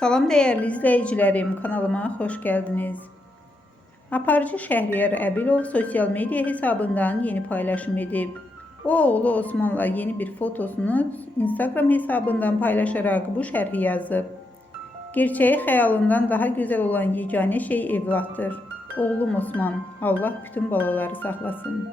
Salam değerli izleyicilerim, kanalıma hoş geldiniz. Aparıcı Şəhriyar Əbilov sosyal medya hesabından yeni paylaşım edib. O oğlu Osman'la yeni bir fotosunu Instagram hesabından paylaşarak bu şərhi yazıb. Gerçeği xəyalından daha güzel olan yeganə şey evlattır. Oğlum Osman, Allah bütün balaları saxlasın.